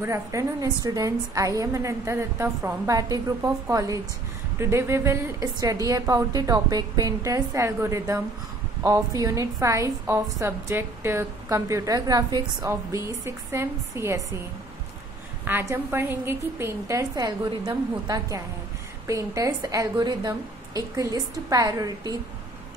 Good afternoon, students. I am Ananta Datta from Bharti Group of College. Today we will study about the topic Painter's algorithm of Unit 5 of subject Computer Graphics of B6M CSE. आज हम पढ़ेंगे कि painters algorithm होता क्या है। Painters algorithm एक list priority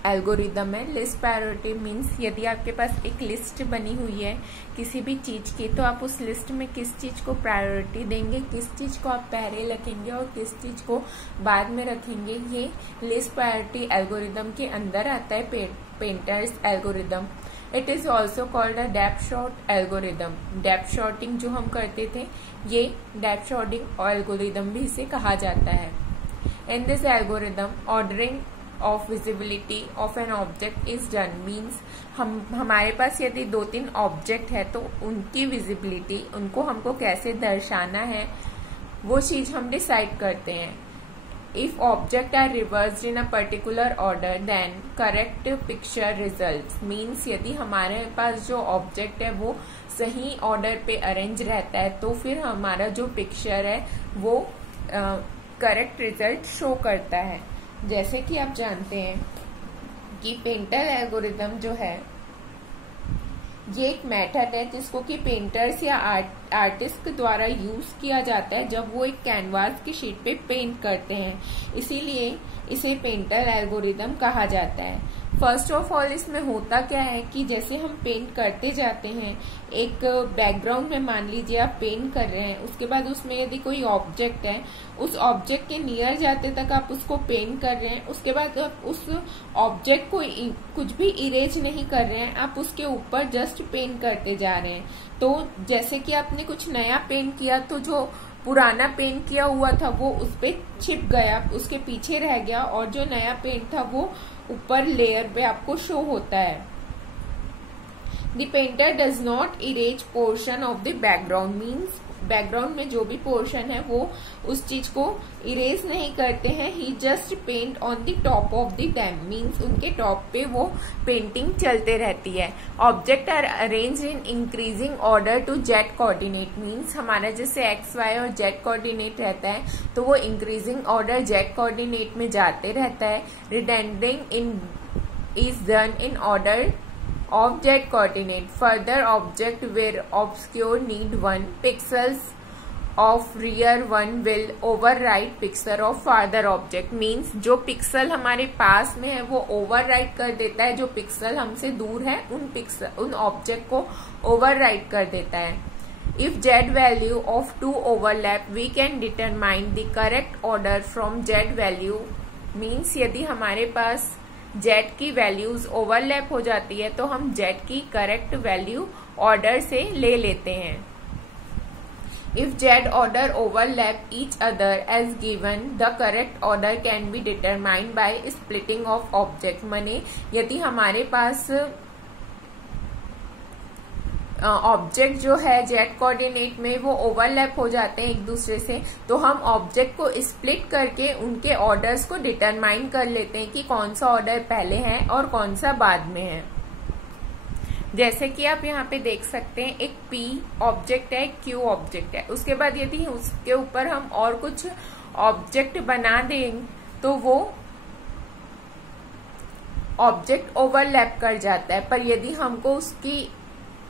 algorithm है। List priority means यदि आपके पास एक लिस्ट बनी हुई है किसी भी चीज की, तो आप उस लिस्ट में किस चीज को प्रायोरिटी देंगे, किस चीज को आप पहले रखेंगे और किस चीज को बाद में रखेंगे, ये लिस्ट प्रायोरिटी एल्गोरिदम के अंदर आता है painters algorithm. It is also called a depth sort algorithm. Depth sorting जो हम करते थे, ये डेप्थ सॉर्टिंग एल्गोरिदम भी इसे कहा जाता है। In this algorithm ordering of visibility of an object is done. Means हमारे पास यदि 2-3 ऑब्जेक्ट है तो उनकी विजिबिलिटी, उनको हमको कैसे दर्शाना है, वो चीज हम डिसाइड करते हैं। If object are reversed in a particular order then correct picture results. Means यदि हमारे पास जो ऑब्जेक्ट है वो सही ऑर्डर पे अरेंज रहता है तो फिर हमारा जो पिक्चर है वो करेक्ट रिजल्ट शो करता है। जैसे कि आप जानते हैं कि पेंटर एल्गोरिदम जो है ये एक मेथड है जिसको कि पेंटर्स या आर्टिस्ट द्वारा यूज किया जाता है जब वो एक कैनवास की शीट पे पेंट करते हैं, इसीलिए इसे पेंटर एल्गोरिदम कहा जाता है। फर्स्ट ऑफ ऑल इसमें होता क्या है कि जैसे हम पेंट करते जाते हैं, एक बैकग्राउंड में मान लीजिए आप पेंट कर रहे हैं, उसके बाद उसमें यदि कोई ऑब्जेक्ट है, उस ऑब्जेक्ट के नियर जाते तक आप उसको पेंट कर रहे हैं, उसके बाद आप उस ऑब्जेक्ट को कुछ भी इरेज नहीं कर रहे हैं, आप उसके ऊपर जस्ट पेंट करते जा रहे हैं। तो जैसे कि आपने कुछ नया पेंट किया तो जो पुराना पेंट किया हुआ था वो उस पे छिप गया, उसके पीछे रह गया, और जो नया पेंट था वो ऊपर लेयर पे आपको शो होता है। The painter does not erase portion of the background. Means background में जो भी पोर्शन है वो उस चीज को इरेज नहीं करते हैं। He just paint on the top of the them. Means उनके टॉप पे वो पेंटिंग चलते रहती है। Object are arrange in increasing order to z coordinate. Means हमारा जैसे एक्स वाई और जेड कोऑर्डिनेट रहता है तो वो इंक्रीजिंग ऑर्डर जेड कोऑर्डिनेट में जाते रहता है। Rendering in is done in order of z coordinate. Further object where obscure need 1 pixels of rear one will override pixel of farther object. Means जो pixel हमारे पास में है वो ओवरराइड कर देता है, जो पिक्सल हमसे दूर है उन ऑब्जेक्ट को ओवरराइड कर देता है। If z value of 2 overlap, we can determine the correct order from z value. Means यदि हमारे पास जेड की वैल्यूज ओवरलैप हो जाती है तो हम जेड की करेक्ट वैल्यू ऑर्डर से ले लेते हैं। If Z order overlap each other as given, the correct order can be determined by splitting of object. माने यदि हमारे पास ऑब्जेक्ट जो है जेड कोऑर्डिनेट में वो ओवरलैप हो जाते हैं एक दूसरे से, तो हम ऑब्जेक्ट को स्प्लिट करके उनके ऑर्डर्स को डिटरमाइन कर लेते हैं कि कौन सा ऑर्डर पहले है और कौन सा बाद में है। जैसे कि आप यहाँ पे देख सकते हैं, एक पी ऑब्जेक्ट है, क्यू ऑब्जेक्ट है, उसके बाद यदि उसके ऊपर हम और कुछ ऑब्जेक्ट बना दें तो वो ऑब्जेक्ट ओवरलैप कर जाता है। पर यदि हमको उसकी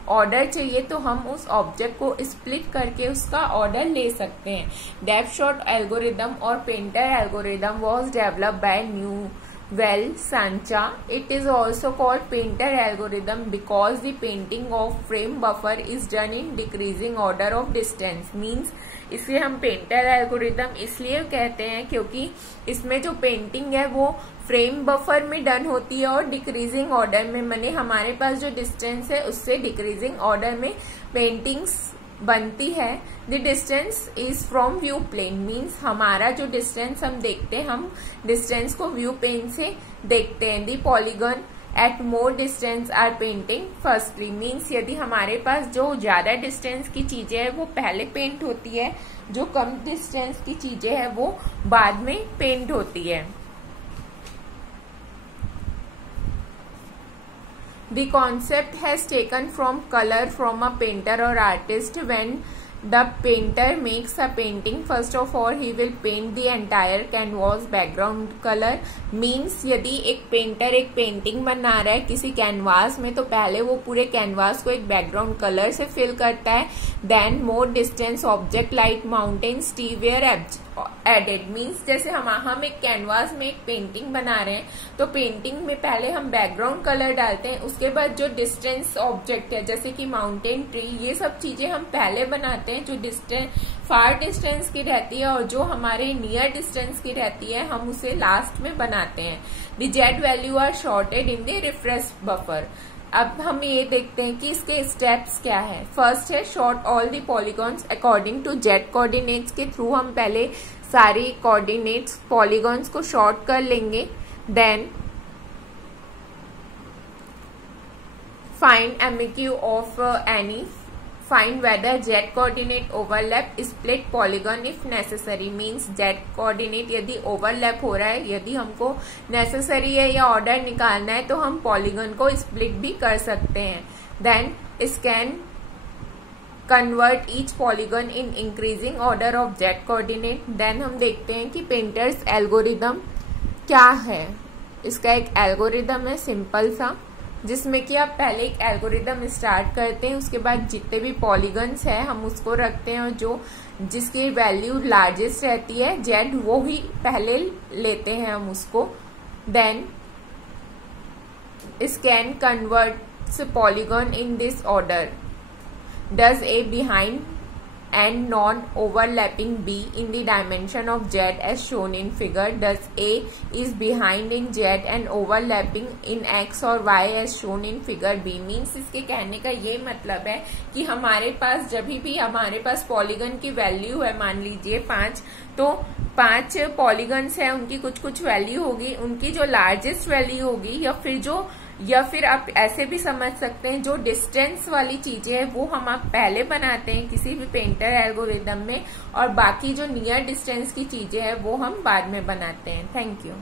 ऑर्डर चाहिए तो हम उस ऑब्जेक्ट को स्प्लिट करके उसका ऑर्डर ले सकते हैं। डेप्थ सॉर्ट एल्गोरिदम और painter algorithm was developed by Newell Sancha. It is also called painter algorithm because the painting of frame buffer is done in decreasing order of distance. Means इसे हम painter algorithm इसलिए कहते हैं क्योंकि इसमें जो painting है वो फ्रेम बफर में डन होती है और डिक्रीजिंग ऑर्डर में, माने हमारे पास जो डिस्टेंस है उससे डिक्रीजिंग ऑर्डर में पेंटिंग्स बनती है। The distance is from view plane. Means हमारा जो डिस्टेंस हम देखते हैं, हम डिस्टेंस को व्यू प्लेन से देखते हैं। The polygon at more distance are painting firstly. Means यदि हमारे पास जो ज्यादा डिस्टेंस की चीजें है वो पहले पेंट होती है, जो कम डिस्टेंस की चीजें है वो बाद में पेंट होती है। The concept has taken from color from a painter or artist when The painter makes a painting. First of all, he will paint the entire canvas background color. Means यदि एक पेंटर एक painting बना रहा है किसी canvas में, तो पहले वो पूरे कैनवास को एक बैकग्राउंड कलर से फिल करता है. Then more distance object like mountains T were added. Means जैसे हम एक कैनवास में एक पेंटिंग बना रहे हैं, तो पेंटिंग में पहले हम बैकग्राउंड कलर डालते हैं, उसके बाद जो डिस्टेंस ऑब्जेक्ट है जैसे कि माउंटेन ट्री, ये सब चीजें हम पहले बनाते हैं. जो डिस्टेंस फार डिस्टेंस की रहती है और जो हमारे नियर डिस्टेंस की रहती है हम उसे लास्ट में बनाते हैं. The Z value are sorted in the reference buffer. अब हम ये देखते हैं कि इसके स्टेप्स क्या है. फर्स्ट है sort all the polygons according to Z coordinates के थ्रू हम पहले सारी कोऑर्डिनेट्स पॉलीगॉन्स को शॉर्ट कर लेंगे. Then find MQ of any. Find whether Z coordinate overlap split polygon if necessary. Means Z coordinate यदि ओवरलैप हो रहा है, यदि हमको नेसेसरी है या ऑर्डर निकालना है, तो हम पॉलीगॉन को स्प्लिट भी कर सकते हैं. Then scan convert each polygon in increasing order of Z coordinate. Then हम देखते हैं कि पेंटर्स एल्गोरिदम क्या है. इसका एक एल्गोरिदम है सिंपल सा, जिसमें कि आप पहले एक एल्गोरिदम स्टार्ट करते हैं, उसके बाद जितने भी पॉलीगन्स है हम उसको रखते हैं और जो जिसकी वैल्यू लार्जेस्ट रहती है जेड, वो ही पहले लेते हैं हम उसको. Then scan converts polygon in this order. Does A behind and non-overlapping B in the dimension of Z as shown in figure. Does A is behind in Z and overlapping in X or Y as shown in figure B. Means इसके कहने का ये मतलब है कि हमारे पास जब भी हमारे पास पॉलीगन की वैल्यू है, मान लीजिए 5, तो 5 पॉलीगन्स है, उनकी कुछ वैल्यू होगी, उनकी जो लार्जेस्ट वैल्यू होगी या फिर आप ऐसे भी समझ सकते हैं जो डिस्टेंस वाली चीजें हैं वो हम आप पहले बनाते हैं किसी भी पेंटर एल्गोरिदम में, और बाकी जो नियर डिस्टेंस की चीजें हैं वो हम बाद में बनाते हैं. Thank you.